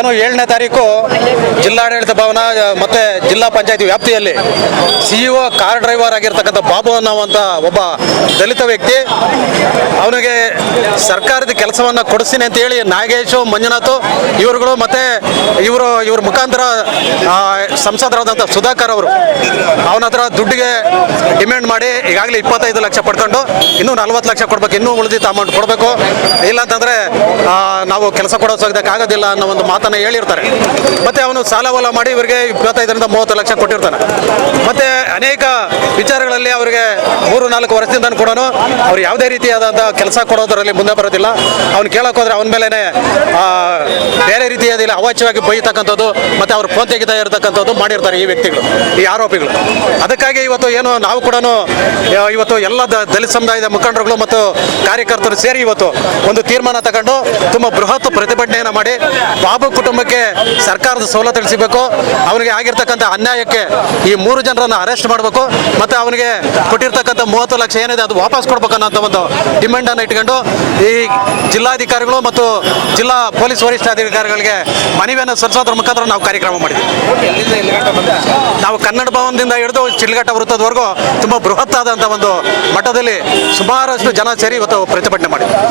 ಏನು 7ನೇ ತಾರೀಕು ಜಿಲ್ಲಾಡಳಿತ ಭವನ ಮತ್ತು ಜಿಲ್ಲಾ ಪಂಚಾಯತಿ ವ್ಯಾಪ್ತಿಯಲ್ಲಿ CEO ಕಾರ್ ಡ್ರೈವರ್ ಆಗಿರ್ತಕ್ಕಂಥ ಬಾಬು ಅನ್ನುವಂಥ ಒಬ್ಬ ದಲಿತ ವ್ಯಕ್ತಿ, ಅವನಿಗೆ ಸರ್ಕಾರದ ಕೆಲಸವನ್ನು ಕೊಡಿಸ್ತೀನಿ ಅಂತೇಳಿ ನಾಗೇಶು, ಮಂಜುನಾಥ್ ಇವರುಗಳು ಮತ್ತು ಇವ್ರ ಮುಖಾಂತರ ಸಂಸದರಾದಂಥ ಸುಧಾಕರ್ ಅವರು ಅವನ ಹತ್ರ ದುಡ್ಡಿಗೆ ಡಿಮ್ಯಾಂಡ್ ಮಾಡಿ ಈಗಾಗಲೇ 25 ಲಕ್ಷ ಪಡ್ಕೊಂಡು ಇನ್ನೂ 40 ಲಕ್ಷ ಕೊಡ್ಬೇಕು, ಇನ್ನೂ ಉಳಿದಿದ್ದ ಅಮೌಂಟ್ ಕೊಡಬೇಕು, ಇಲ್ಲಾಂತಂದರೆ ನಾವು ಕೆಲಸ ಕೊಡೋದಕ್ಕಾಗೋದಿಲ್ಲ ಅನ್ನೋ ಒಂದು ಮಾತನ್ನು ಹೇಳಿರ್ತಾರೆ. ಮತ್ತು ಅವನು ಸಾಲ ಮಾಡಿ ಇವರಿಗೆ 25ರಿಂದ 30 ಲಕ್ಷ ಕೊಟ್ಟಿರ್ತಾನೆ. ಮತ್ತು ಅನೇಕ ವಿಚಾರಗಳಲ್ಲಿ ಅವರಿಗೆ 3-4 ವರ್ಷದಿಂದ ಕೂಡ ಅವ್ರು ಯಾವುದೇ ರೀತಿಯಾದಂಥ ಕೆಲಸ ಕೊಡೋದರಲ್ಲಿ ಮುಂದೆ ಬರೋದಿಲ್ಲ. ಅವ್ನು ಕೇಳೋಕೆ ಹೋದ್ರೆ ಅವನ ಮೇಲೇ ಬೇರೆ ರೀತಿಯಾದಲ್ಲಿ ಅವಾಚ್ಯವಾಗಿ ಬೈತಕ್ಕಂಥದ್ದು ಮತ್ತು ಅವ್ರು ಫೋನ್ ತೆಗಿತಾ ಇರತಕ್ಕಂಥದ್ದು ಮಾಡಿರ್ತಾರೆ ಈ ವ್ಯಕ್ತಿಗಳು, ಈ ಆರೋಪಿಗಳು. ಅದಕ್ಕಾಗಿ ಇವತ್ತು ಏನು ನಾವು ಕೂಡ ಇವತ್ತು ಎಲ್ಲ ದಲಿತ ಸಮುದಾಯದ ಮುಖಂಡರುಗಳು ಮತ್ತು ಕಾರ್ಯಕರ್ತರು ಸೇರಿ ಇವತ್ತು ಒಂದು ತೀರ್ಮಾನ ತಗೊಂಡು ತುಂಬ ಬೃಹತ್ ಪ್ರತಿಭಟನೆಯನ್ನು ಮಾಡಿ ಬಾಬು ಕುಟುಂಬಕ್ಕೆ ಸರ್ಕಾರದ ಸವಲತ್ತು ಸಿಗಬೇಕು, ಅವನಿಗೆ ಆಗಿರ್ತಕ್ಕಂಥ ಅನ್ಯಾಯಕ್ಕೆ ಈ 3 ಜನರನ್ನು ಅರೆಸ್ಟ್ ಮಾಡಬೇಕು ಮತ್ತು ಅವನಿಗೆ ಕೊಟ್ಟಿರ್ತಕ್ಕಂಥ 30 ಲಕ್ಷ ಏನಿದೆ ಅದು ವಾಪಸ್ ಕೊಡ್ಬೇಕು ಅನ್ನೋ ಒಂದು ಡಿಮ್ಯಾಂಡನ್ನು ಇಟ್ಕೊಂಡು ಈ ಜಿಲ್ಲಾಧಿಕಾರಿಗಳು ಮತ್ತು ಜಿಲ್ಲಾ ಪೊಲೀಸ್ ವರಿಷ್ಠಾಧಿಕಾರಿಗಳಿಗೆ ಮನವಿಯನ್ನು ಸಲ್ಲಿಸೋದ್ರ ಮುಖಾಂತರ ನಾವು ಕಾರ್ಯಕ್ರಮ ಮಾಡಿದ್ವಿ. ನಾವು ಕನ್ನಡ ಭವನದಿಂದ ಹಿಡಿದು ಚಿಲ್ಘಟ್ಟ ವೃತ್ತದವರೆಗೂ ತುಂಬ ಬೃಹತ್ ಆದಂಥ ಒಂದು ಮಟ್ಟದಲ್ಲಿ ಸುಮಾರಷ್ಟು ಜನ ಸೇರಿ ಇವತ್ತು ಪ್ರತಿಭಟನೆ ಮಾಡಿದ್ವಿ.